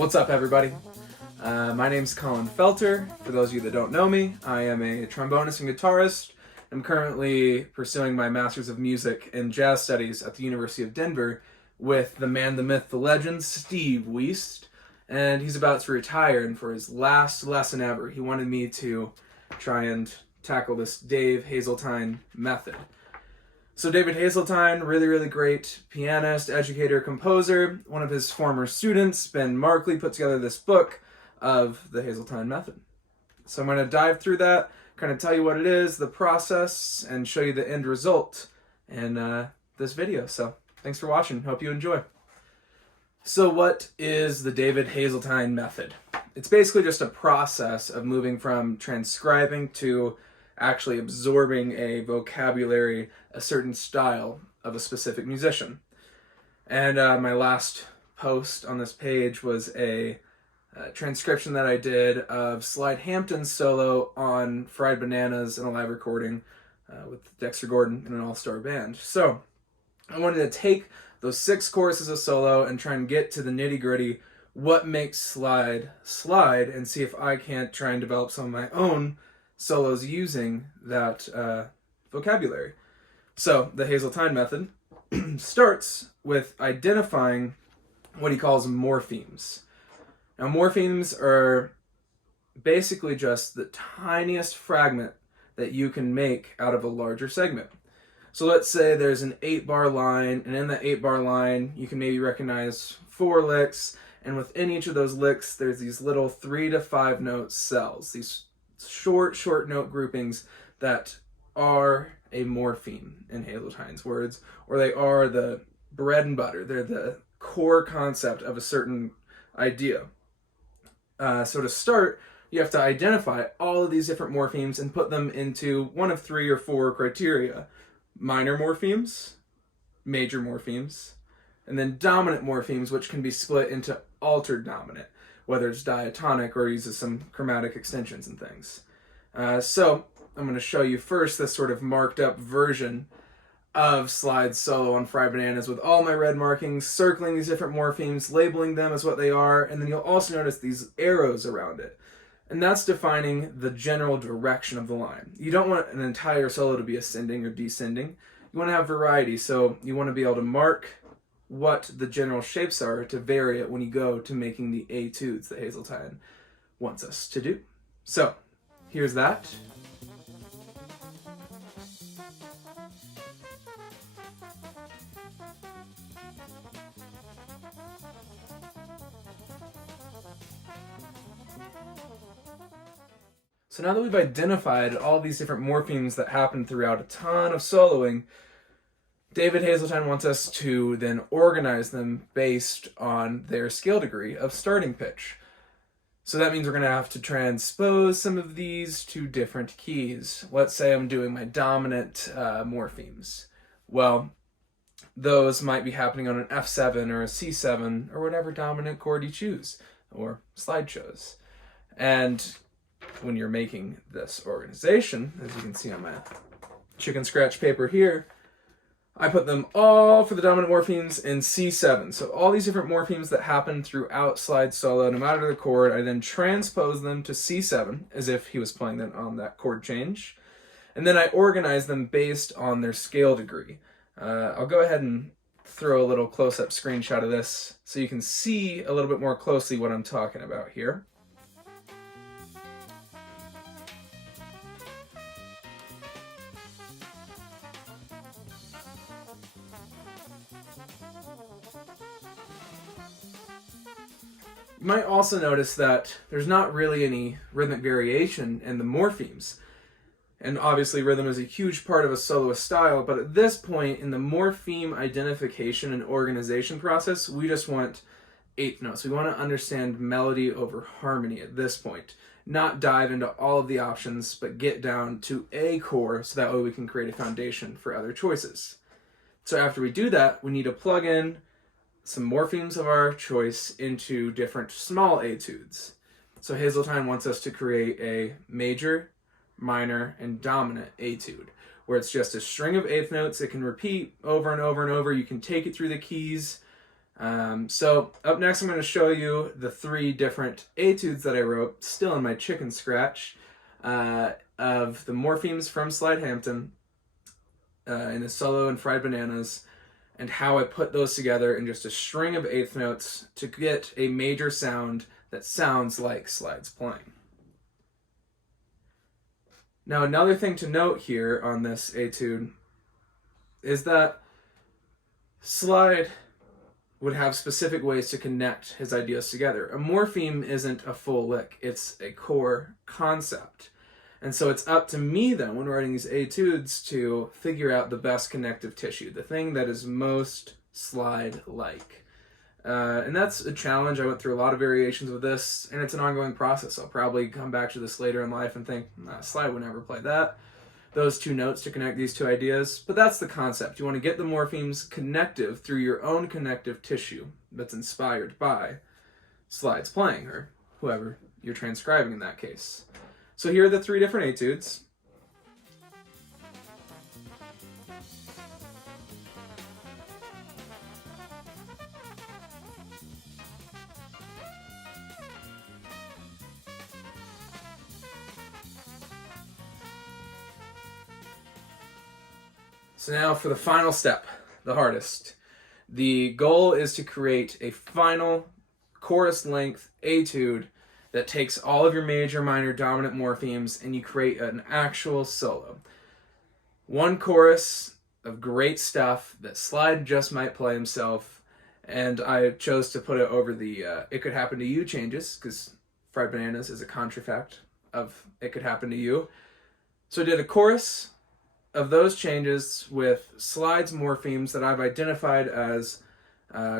What's up, everybody? My name's Colin Felter. For those of you that don't know me, I am a trombonist and guitarist. I'm currently pursuing my Master's of Music in Jazz Studies at the University of Denver with the man, the myth, the legend, Steve Wiest. And he's about to retire, and for his last lesson ever, he wanted me to try and tackle this Dave Hazeltine method. So David Hazeltine, really great pianist, educator, composer. One of his former students, Ben Markley, put together this book of the Hazeltine method. So I'm going to dive through that, kind of tell you what it is, the process, and show you the end result in this video. So thanks for watching. Hope you enjoy. So what is the David Hazeltine method? It's basically just a process of moving from transcribing to actually absorbing a vocabulary, a certain style of a specific musician. And my last post on this page was a transcription that I did of Slide Hampton's solo on Fried Bananas in a live recording with Dexter Gordon and an all-star band. So I wanted to take those 6 choruses of solo and try and get to the nitty-gritty, what makes slide, and see if I can't try and develop some of my own solos using that vocabulary. So the Hazeltine method starts with identifying what he calls morphemes. Now morphemes are basically just the tiniest fragment that you can make out of a larger segment. So let's say there's an 8-bar line, and in that 8-bar line you can maybe recognize 4 licks, and within each of those licks there's these little 3 to 5 note cells, these short note groupings that are a morpheme in Hazeltine's words, or they are the bread and butter. They're the core concept of a certain idea. So to start, you have to identify all of these different morphemes and put them into one of 3 or 4 criteria. Minor morphemes, major morphemes, and then dominant morphemes, which can be split into altered dominant, whether it's diatonic or uses some chromatic extensions and things. So I'm going to show you first this sort of marked up version of Slide solo on Fried Bananas with all my red markings, circling these different morphemes, labeling them as what they are, and then you'll also notice these arrows around it. And that's defining the general direction of the line. You don't want an entire solo to be ascending or descending. You want to have variety, so you want to be able to mark what the general shapes are to vary it when you go to making the etudes that Hazeltine wants us to do. So here's that. So now that we've identified all these different morphemes that happen throughout a ton of soloing, David Hazeltine wants us to then organize them based on their scale degree of starting pitch. So that means we're going to have to transpose some of these to different keys. Let's say I'm doing my dominant morphemes. Well, those might be happening on an F7 or a C7 or whatever dominant chord you choose, or slide chose. And when you're making this organization, as you can see on my chicken scratch paper here, I put them all for the dominant morphemes in C7. So all these different morphemes that happen throughout Slide solo, no matter the chord, I then transpose them to C7 as if he was playing them on that chord change. And then I organize them based on their scale degree. I'll go ahead and throw a little close-up screenshot of this so you can see a little bit more closely what I'm talking about here. You might also notice that there's not really any rhythmic variation in the morphemes. And obviously rhythm is a huge part of a soloist style, but at this point in the morpheme identification and organization process, we just want 8th notes. We want to understand melody over harmony at this point. Not dive into all of the options, but get down to a core so that way we can create a foundation for other choices. So after we do that, we need to plug in some morphemes of our choice into different small etudes. So Hazeltine wants us to create a major, minor, and dominant etude, where it's just a string of 8th notes that can repeat over and over and over. You can take it through the keys, So up next I'm going to show you the 3 different etudes that I wrote, still in my chicken scratch, of the morphemes from Slide Hampton in a solo and fried bananas, and how I put those together in just a string of eighth notes to get a major sound that sounds like Slide's playing. Now, another thing to note here on this etude is that Slide would have specific ways to connect his ideas together. A morpheme isn't a full lick, it's a core concept. And so it's up to me then, when writing these etudes, to figure out the best connective tissue, the thing that is most slide-like. And that's a challenge. I went through a lot of variations with this, and it's an ongoing process. I'll probably come back to this later in life and think, nah, Slide would never play that. Those 2 notes to connect these 2 ideas. But that's the concept. You want to get the morphemes connective through your own connective tissue that's inspired by Slide's playing, or whoever you're transcribing in that case. So here are the 3 different etudes. So now for the final step, the hardest. The goal is to create a final chorus length etude that takes all of your major, minor, dominant morphemes and you create an actual solo. 1 chorus of great stuff that Slide just might play himself, and I chose to put it over the It Could Happen to You changes, because Fried Bananas is a contrafact of It Could Happen to You. So I did a chorus of those changes with Slide's morphemes that I've identified as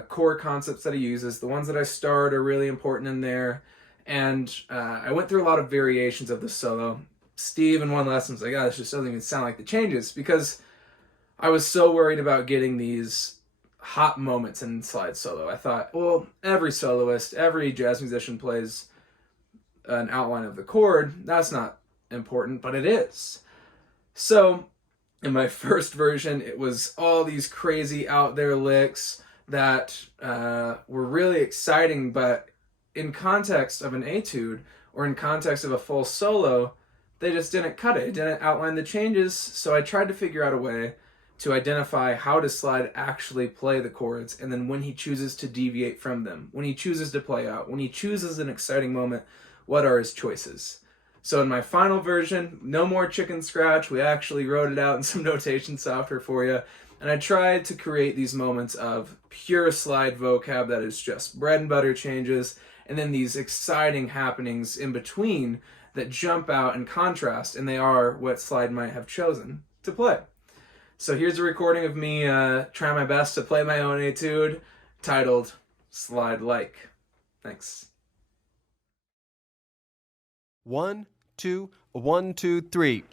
core concepts that he uses. The ones that I starred are really important in there. And I went through a lot of variations of the solo. Steve in one lesson was like, oh, this just doesn't even sound like the changes, because I was so worried about getting these hot moments in Slide solo. I thought, well, every soloist, every jazz musician plays an outline of the chord. That's not important, but it is. So in my first version, it was all these crazy out there licks that were really exciting, but in context of an etude or in context of a full solo, they just didn't cut it. It didn't outline the changes. So I tried to figure out a way to identify how does Slide actually play the chords, and then when he chooses to deviate from them, when he chooses to play out, when he chooses an exciting moment, what are his choices? So in my final version, no more chicken scratch. We actually wrote it out in some notation software for you. And I tried to create these moments of pure Slide vocab that is just bread and butter changes, and then these exciting happenings in between that jump out and contrast, and they are what Slide might have chosen to play. So here's a recording of me trying my best to play my own etude titled Slidelike. Thanks. 1, 2, 1, 2, 3.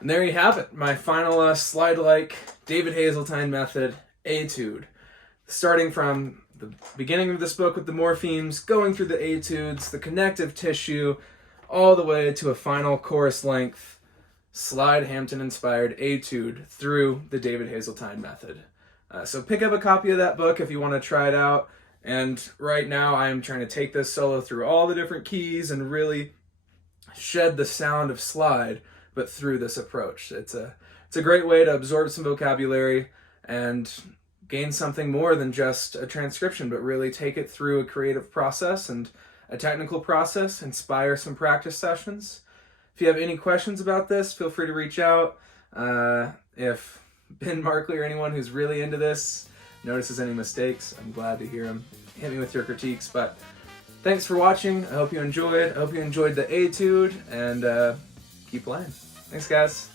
And there you have it, my final Slidelike David Hazeltine method etude. Starting from the beginning of this book with the morphemes, going through the etudes, the connective tissue, all the way to a final chorus length Slide Hampton inspired etude through the David Hazeltine method. So pick up a copy of that book if you want to try it out. And right now I'm trying to take this solo through all the different keys and really shed the sound of Slide, but through this approach. It's a great way to absorb some vocabulary and gain something more than just a transcription, but really take it through a creative process and a technical process, inspire some practice sessions. If you have any questions about this, feel free to reach out. If Ben Markley or anyone who's really into this notices any mistakes, I'm glad to hear them. Hit me with your critiques, but thanks for watching. I hope you enjoyed. I hope you enjoyed the etude, and keep playing. Thanks, guys.